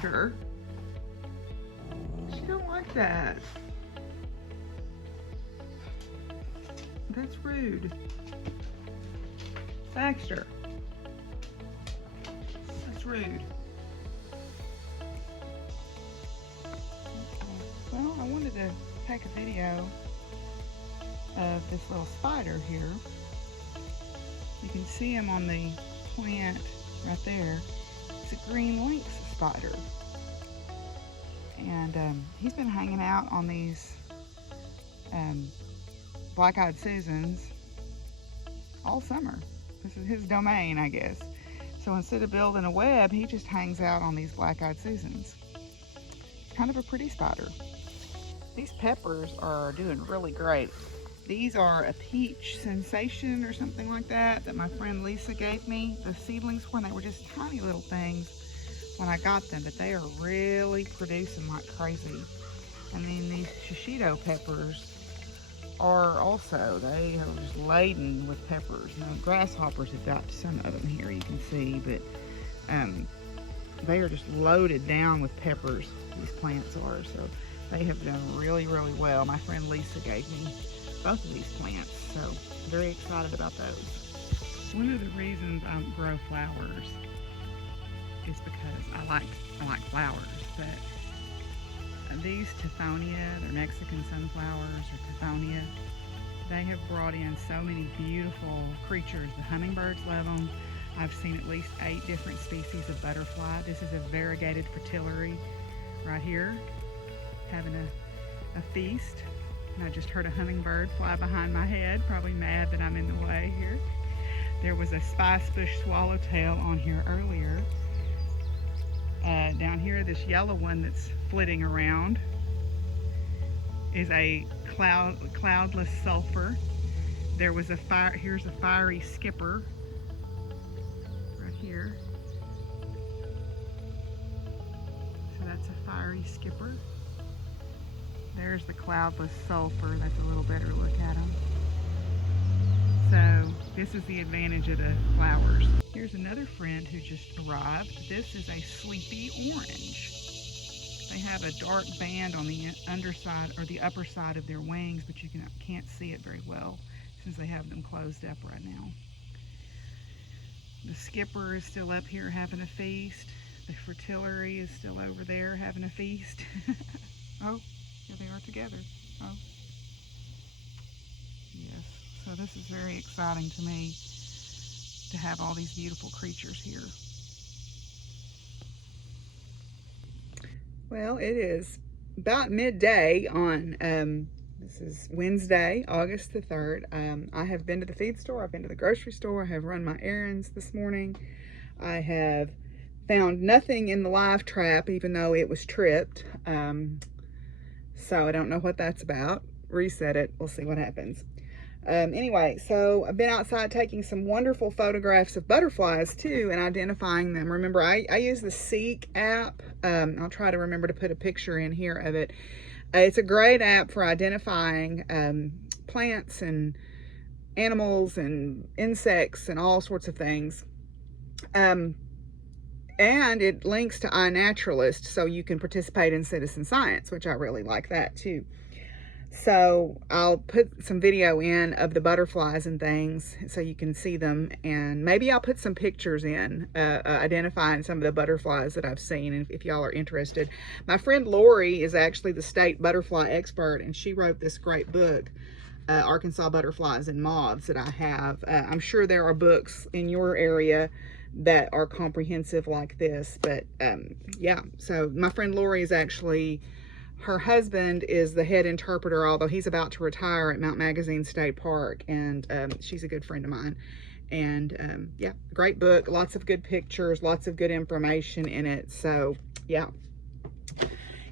Sagster. She don't like that. That's rude. Sagster. That's rude. Well, I wanted to take a video of this little spider here. You can see him on the plant right there. It's a green lynx spider. And he's been hanging out on these black-eyed Susans all summer. This is his domain, I guess. So instead of building a web, he just hangs out on these black-eyed Susans. Kind of a pretty spider. These peppers are doing really great. These are a peach sensation or something like that my friend Lisa gave me. The seedlings for, and they were just tiny little things when I got them, but they are really producing like crazy. And then these shishito peppers are also, they are just laden with peppers. Now, grasshoppers have got some of them here, you can see, but they are just loaded down with peppers, these plants are. So they have done really, really well. My friend Lisa gave me both of these plants, so I'm very excited about those. One of the reasons I grow flowers is because I like flowers, but these Tithonia, they're Mexican sunflowers or Tithonia, they have brought in so many beautiful creatures. The hummingbirds love them. I've seen at least 8 different species of butterfly. This is a variegated fritillary right here, having a feast. And I just heard a hummingbird fly behind my head, probably mad that I'm in the way here. There was a spice bush swallowtail on here earlier. Down here, this yellow one that's flitting around is a cloudless sulfur. There was a fire, here's a fiery skipper right here. So that's a fiery skipper. There's the cloudless sulfur. That's a little better look at them. So this is the advantage of the flowers. Here's another friend who just arrived. This is a sleepy orange. They have a dark band on the underside or the upper side of their wings, but you can't see it very well since they have them closed up right now. The skipper is still up here having a feast. The fritillary is still over there having a feast. Oh. Here they are together. Oh. Yes. So this is very exciting to me to have all these beautiful creatures here. Well, it is about midday on, this is Wednesday, August the 3rd. I have been to the feed store. I've been to the grocery store. I have run my errands this morning. I have found nothing in the live trap, even though it was tripped. So I don't know what that's about. Reset it. We'll see what happens. Anyway, so I've been outside taking some wonderful photographs of butterflies too and identifying them. Remember, I use the Seek app. I'll try to remember to put a picture in here of it. It's a great app for identifying plants and animals and insects and all sorts of things. And it links to iNaturalist, so you can participate in citizen science, which I really like that too. So I'll put some video in of the butterflies and things so you can see them, and maybe I'll put some pictures in identifying some of the butterflies that I've seen if y'all are interested. My friend Lori is actually the state butterfly expert, and she wrote this great book, Arkansas Butterflies and Moths, that I have. I'm sure there are books in your area that are comprehensive like this, but yeah, so my friend Lori is actually, her husband is the head interpreter, although he's about to retire at Mount Magazine State Park, and she's a good friend of mine. And yeah, great book, lots of good pictures, lots of good information in it. So yeah.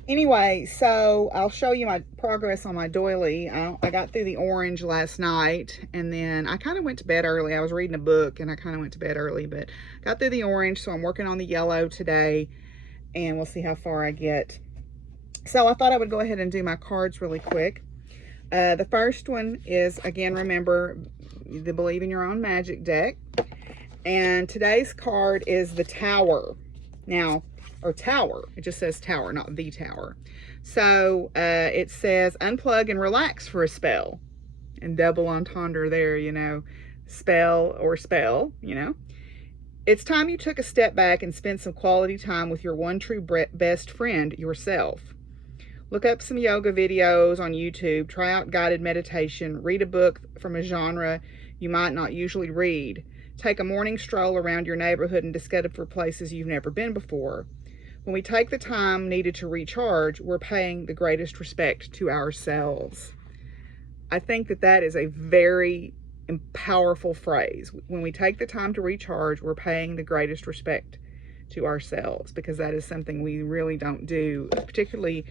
Anyway, so I'll show you my progress on my doily. I got through the orange last night, and then I kind of went to bed early. I was reading a book, and I kind of went to bed early, but got through the orange, so I'm working on the yellow today, and we'll see how far I get. So I thought I would go ahead and do my cards really quick. The first one is, again, remember, the Believe in Your Own Magic deck. And today's card is the Tower. Now, or tower. It just says tower, not the tower. So it says unplug and relax for a spell. And double entendre there, you know, spell or spell, you know. It's time you took a step back and spent some quality time with your one true best friend, yourself. Look up some yoga videos on YouTube, try out guided meditation, read a book from a genre you might not usually read. Take a morning stroll around your neighborhood and discover places you've never been before. When we take the time needed to recharge, we're paying the greatest respect to ourselves. I think that that is a very powerful phrase. When we take the time to recharge, we're paying the greatest respect to ourselves, because that is something we really don't do, particularly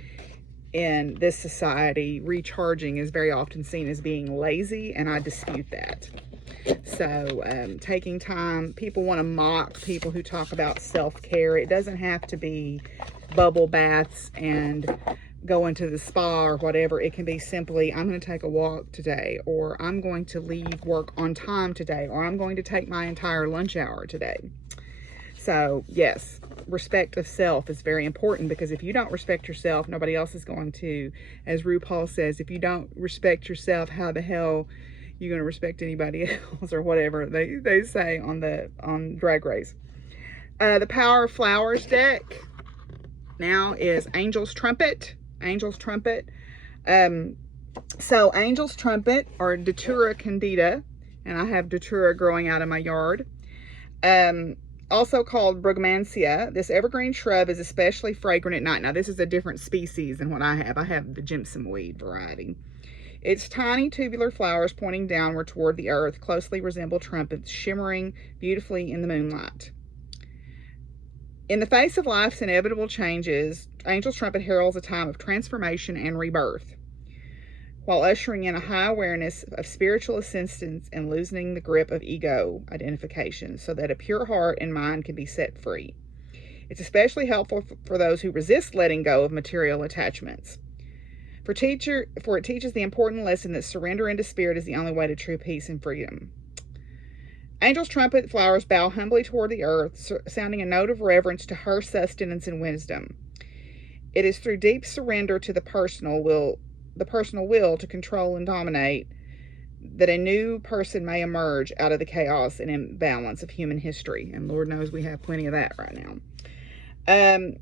in this society. Recharging is very often seen as being lazy, and I dispute that. So taking time, people want to mock people who talk about self-care. It doesn't have to be bubble baths and going to the spa or whatever. It can be simply, I'm going to take a walk today, or I'm going to leave work on time today, or I'm going to take my entire lunch hour today. So yes, respect of self is very important, because if you don't respect yourself, nobody else is going to. As RuPaul says, if you don't respect yourself, how the hell you're going to respect anybody else, or whatever they say on Drag Race. The Power of Flowers deck now is Angel's Trumpet. Angel's Trumpet. So Angel's Trumpet, or Datura candida, and I have Datura growing out of my yard. Also called Brugmansia. This evergreen shrub is especially fragrant at night. Now this is a different species than what I have. I have the Jimson weed variety. Its tiny tubular flowers pointing downward toward the earth closely resemble trumpets, shimmering beautifully in the moonlight. In the face of life's inevitable changes, Angel's Trumpet heralds a time of transformation and rebirth, while ushering in a high awareness of spiritual ascendance and loosening the grip of ego identification, so that a pure heart and mind can be set free. It's especially helpful for those who resist letting go of material attachments. For it teaches the important lesson that surrender into spirit is the only way to true peace and freedom. Angel's Trumpet flowers bow humbly toward the earth, sounding a note of reverence to her sustenance and wisdom. It is through deep surrender to the personal will to control and dominate, that a new person may emerge out of the chaos and imbalance of human history. And Lord knows we have plenty of that right now.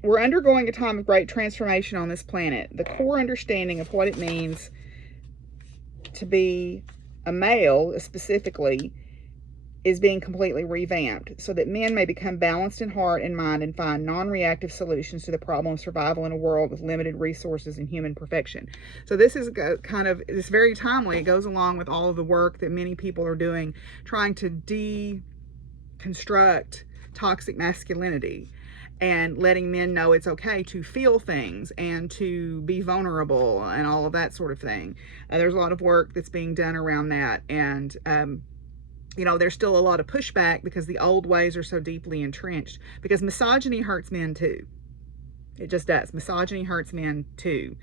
We're undergoing a time of great transformation on this planet. The core understanding of what it means to be a male, specifically, is being completely revamped, so that men may become balanced in heart and mind and find non-reactive solutions to the problem of survival in a world with limited resources and human perfection. So this is it's very timely. It goes along with all of the work that many people are doing, trying to deconstruct toxic masculinity and letting men know it's okay to feel things and to be vulnerable and all of that sort of thing. There's a lot of work that's being done around that, and you know, there's still a lot of pushback because the old ways are so deeply entrenched, because misogyny hurts men too. It just does. Misogyny hurts men too.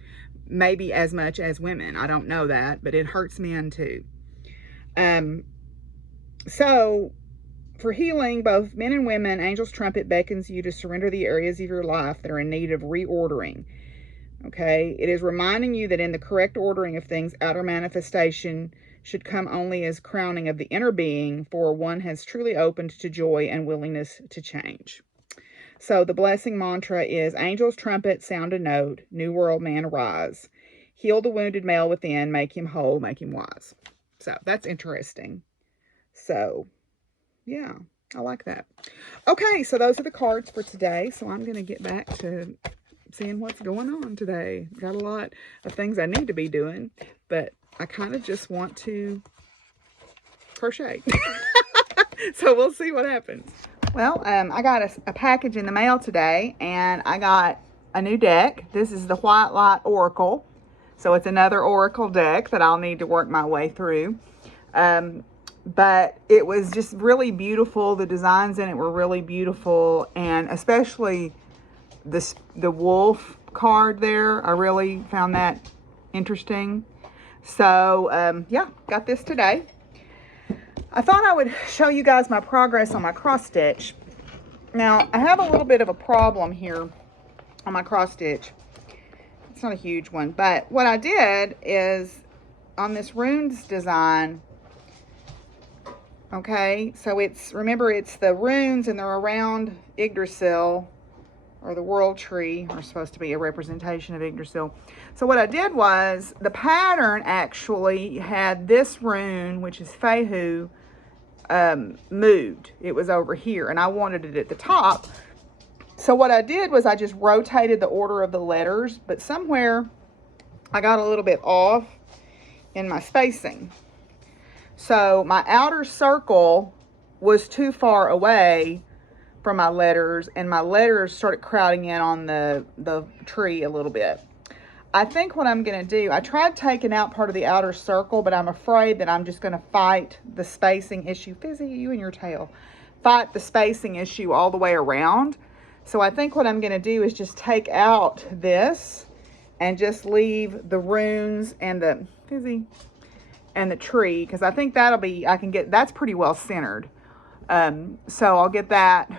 Maybe as much as women. I don't know that, but it hurts men too. So for healing both men and women, Angel's Trumpet beckons you to surrender the areas of your life that are in need of reordering. Okay? It is reminding you that in the correct ordering of things, outer manifestation should come only as crowning of the inner being, for one has truly opened to joy and willingness to change. So the blessing mantra is, Angel's Trumpet, sound a note, new world man arise. Heal the wounded male within, make him whole, make him wise. So that's interesting. So yeah, I like that. Okay, so those are the cards for today. So I'm going to get back to seeing what's going on today. Got a lot of things I need to be doing, but I kind of just want to crochet. So we'll see what happens. Well, I got a package in the mail today, and I got a new deck. This is the White Light Oracle. So it's another Oracle deck that I'll need to work my way through. But it was just really beautiful. The designs in it were really beautiful, and especially the wolf card there. I really found that interesting. So yeah, got this today. I thought I would show you guys my progress on my cross stitch. Now, I have a little bit of a problem here on my cross stitch. It's not a huge one, but what I did is on this runes design, okay, so remember it's the runes and they're around Yggdrasil, or the world tree, are supposed to be a representation of Yggdrasil. So what I did was, the pattern actually had this rune, which is Fehu, moved. It was over here, and I wanted it at the top. So what I did was I just rotated the order of the letters, but somewhere I got a little bit off in my spacing. So my outer circle was too far away from my letters, and my letters started crowding in on the tree a little bit. I think what I'm going to do, I tried taking out part of the outer circle, but I'm afraid that I'm just going to fight the spacing issue. Fizzy, you and your tail. Fight the spacing issue all the way around. So I think what I'm going to do is just take out this and just leave the runes and the Fizzy and the tree, because I think that'll be, that's pretty well centered. So I'll get that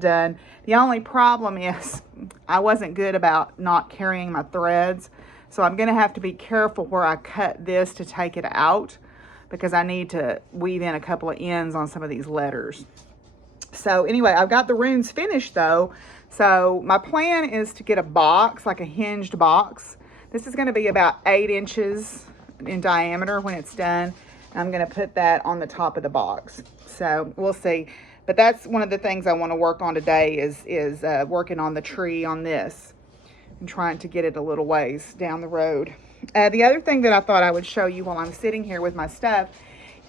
done. The only problem is I wasn't good about not carrying my threads, so I'm going to have to be careful where I cut this to take it out, because I need to weave in a couple of ends on some of these letters. So anyway, I've got the runes finished though. So my plan is to get a box, like a hinged box. This is going to be about 8 inches in diameter when it's done. I'm going to put that on the top of the box. So we'll see. But that's one of the things I want to work on today is working on the tree on this and trying to get it a little ways down the road. The other thing that I thought I would show you while I'm sitting here with my stuff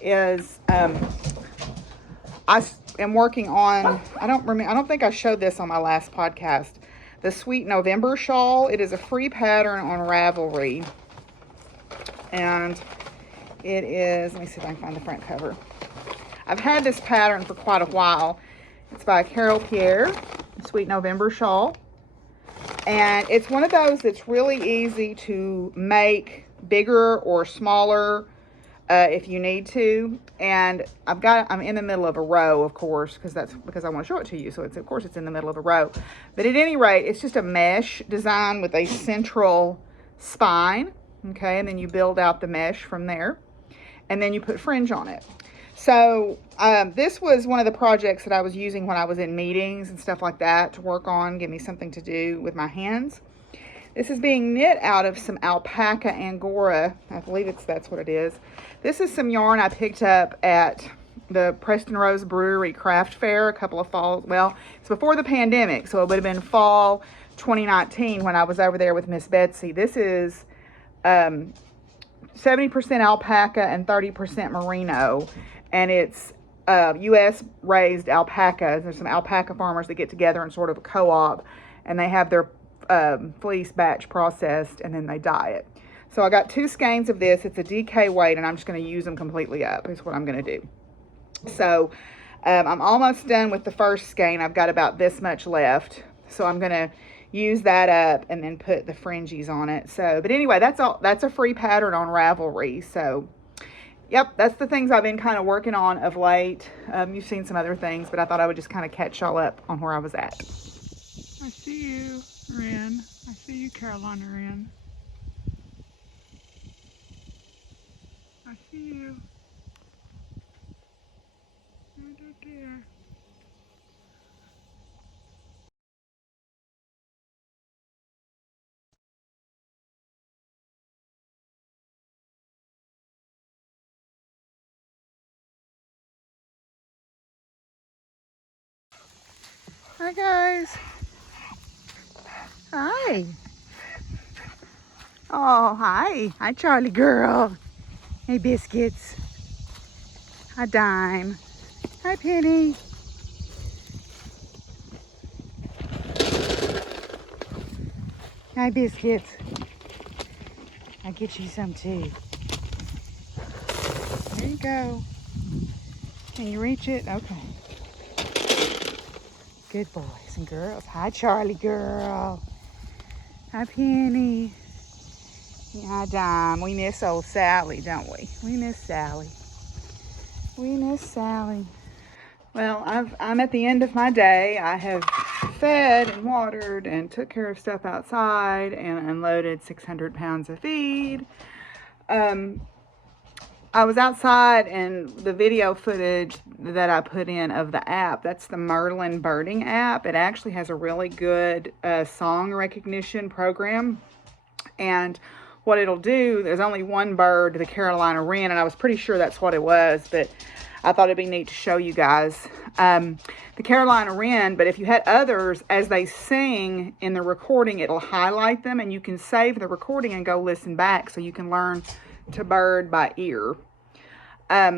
is I am working on, I don't think I showed this on my last podcast, the Sweet November shawl. It is a free pattern on Ravelry. And it is, let me see if I can find the front cover. I've had this pattern for quite a while. It's by Carol Pierre, Sweet November Shawl. And it's one of those that's really easy to make bigger or smaller if you need to. And I'm in the middle of a row, of course, because I want to show it to you. So of course it's in the middle of a row. But at any rate, it's just a mesh design with a central spine. Okay, and then you build out the mesh from there. And then you put fringe on it. So this was one of the projects that I was using when I was in meetings and stuff like that to work on, give me something to do with my hands. This is being knit out of some alpaca angora. I believe that's what it is. This is some yarn I picked up at the Preston Rose Brewery Craft Fair a couple of falls. Well, it's before the pandemic, so it would have been fall 2019 when I was over there with Miss Betsy. This is 70% alpaca and 30% merino, and it's U.S. raised alpaca. There's some alpaca farmers that get together in sort of a co-op, and they have their fleece batch processed, and then they dye it. So I got 2 skeins of this. It's a DK weight, and I'm just going to use them completely up is what I'm going to do. So I'm almost done with the first skein. I've got about this much left, so I'm going to use that up and then put the fringes on it. So, but anyway, that's a free pattern on Ravelry. So yep, that's the things I've been kind of working on of late. You've seen some other things, but I thought I would just kind of catch y'all up on where I was at. I see you, Wren. I see you, Carolina Wren. I see you. Right up there. Hi guys. Hi. Oh, hi. Hi, Charlie girl. Hey, Biscuits. Hi, Dime. Hi, Penny. Hi, Biscuits. I'll get you some too. There you go. Can you reach it? Okay. Good boys and girls. Hi, Charlie girl. Hi, Penny. Hi, Dime. We miss old Sally, don't we? We miss Sally. We miss Sally. Well, I'm at the end of my day. I have fed and watered and took care of stuff outside and unloaded 600 pounds of feed. I was outside, and the video footage that I put in of the app, that's the Merlin birding app. It actually has a really good song recognition program. And what it'll do, there's only one bird, the Carolina wren, and I was pretty sure that's what it was, but I thought it'd be neat to show you guys. The Carolina wren, but if you had others, as they sing in the recording, it'll highlight them, and you can save the recording and go listen back so you can learn to bird by ear,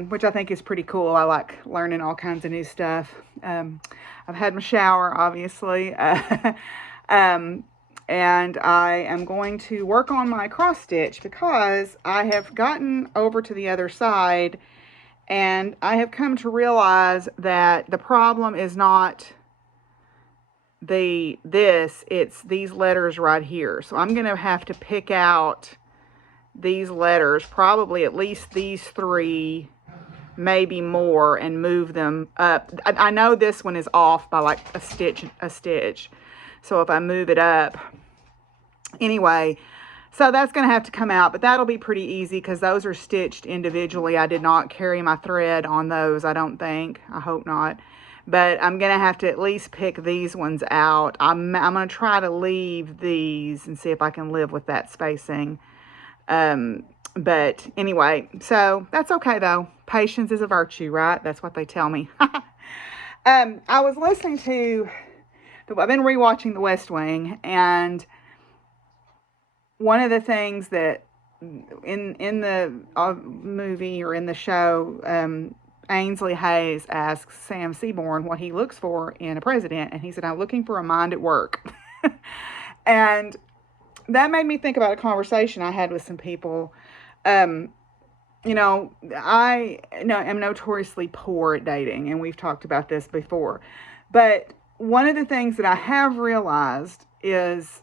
which I think is pretty cool. I like learning all kinds of new stuff. I've had my shower, obviously, and I am going to work on my cross stitch because I have gotten over to the other side, and I have come to realize that the problem is not it's these letters right here. So I'm going to have to pick out these letters, probably at least these 3, maybe more, and move them up. I know this one is off by like a stitch. So if I move it up, anyway, so that's going to have to come out, but that'll be pretty easy because those are stitched individually. I did not carry my thread on those, I don't think. I hope not. But I'm going to have to at least pick these ones out. I'm going to try to leave these and see if I can live with that spacing. But anyway, so that's okay though. Patience is a virtue, right? That's what they tell me. I was listening to, I've been rewatching The West Wing, and one of the things that in the movie or in the show, Ainsley Hayes asks Sam Seaborn what he looks for in a president, and he said, "I'm looking for a mind at work." And that made me think about a conversation I had with some people. You know, I am notoriously poor at dating, and we've talked about this before. But one of the things that I have realized is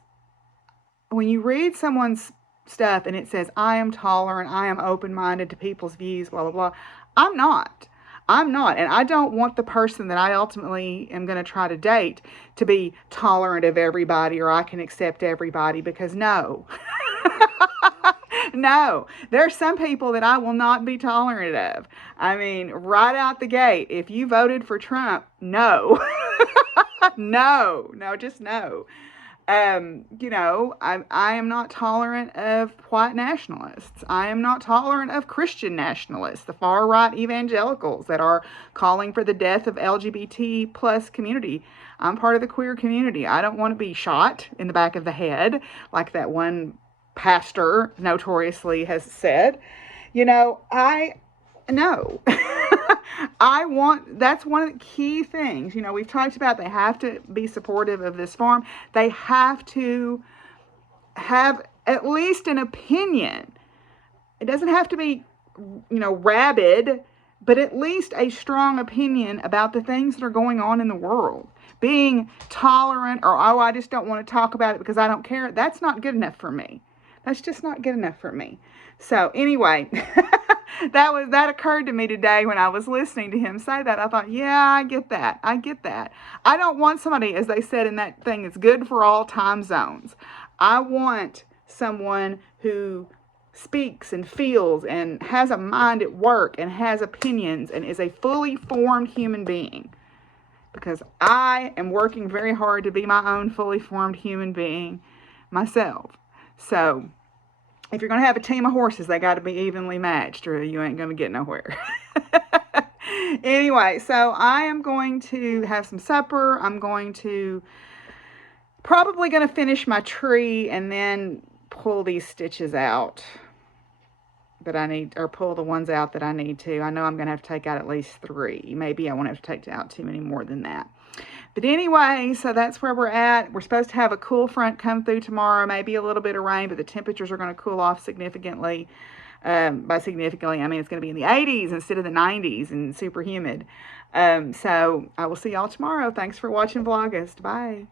when you read someone's stuff and it says, "I am tolerant, I am open-minded to people's views, blah, blah, blah," I'm not. And I don't want the person that I ultimately am going to try to date to be tolerant of everybody, or I can accept everybody, because no. No, there are some people that I will not be tolerant of. I mean, right out the gate, if you voted for Trump, no. No, just no. You know, I am not tolerant of white nationalists. I am not tolerant of Christian nationalists, the far right evangelicals that are calling for the death of LGBT plus community. I'm part of the queer community. I don't want to be shot in the back of the head like that one pastor notoriously has said. You know, no. That's one of the key things. You know, we've talked about they have to be supportive of this farm. They have to have at least an opinion. It doesn't have to be, you know, rabid, but at least a strong opinion about the things that are going on in the world. Being tolerant, or, "Oh, I just don't want to talk about it because I don't care," that's not good enough for me. That's just not good enough for me. So anyway, that occurred to me today when I was listening to him say that. I thought, yeah, I get that. I don't want somebody, as they said in that thing, that's good for all time zones. I want someone who speaks and feels and has a mind at work and has opinions and is a fully formed human being. Because I am working very hard to be my own fully formed human being myself. So if you're going to have a team of horses, they got to be evenly matched, or you ain't going to get nowhere. Anyway, so I am going to have some supper. I'm probably going to finish my tree and then pull these stitches out that I need, or pull the ones out that I need to. I know I'm going to have to take out at least 3. Maybe I won't have to take out too many more than that. But anyway, so that's where we're at. We're supposed to have a cool front come through tomorrow, maybe a little bit of rain, but the temperatures are going to cool off significantly. By significantly, I mean it's going to be in the 80s instead of the 90s and super humid. So I will see y'all tomorrow. Thanks for watching Vlogust. Bye.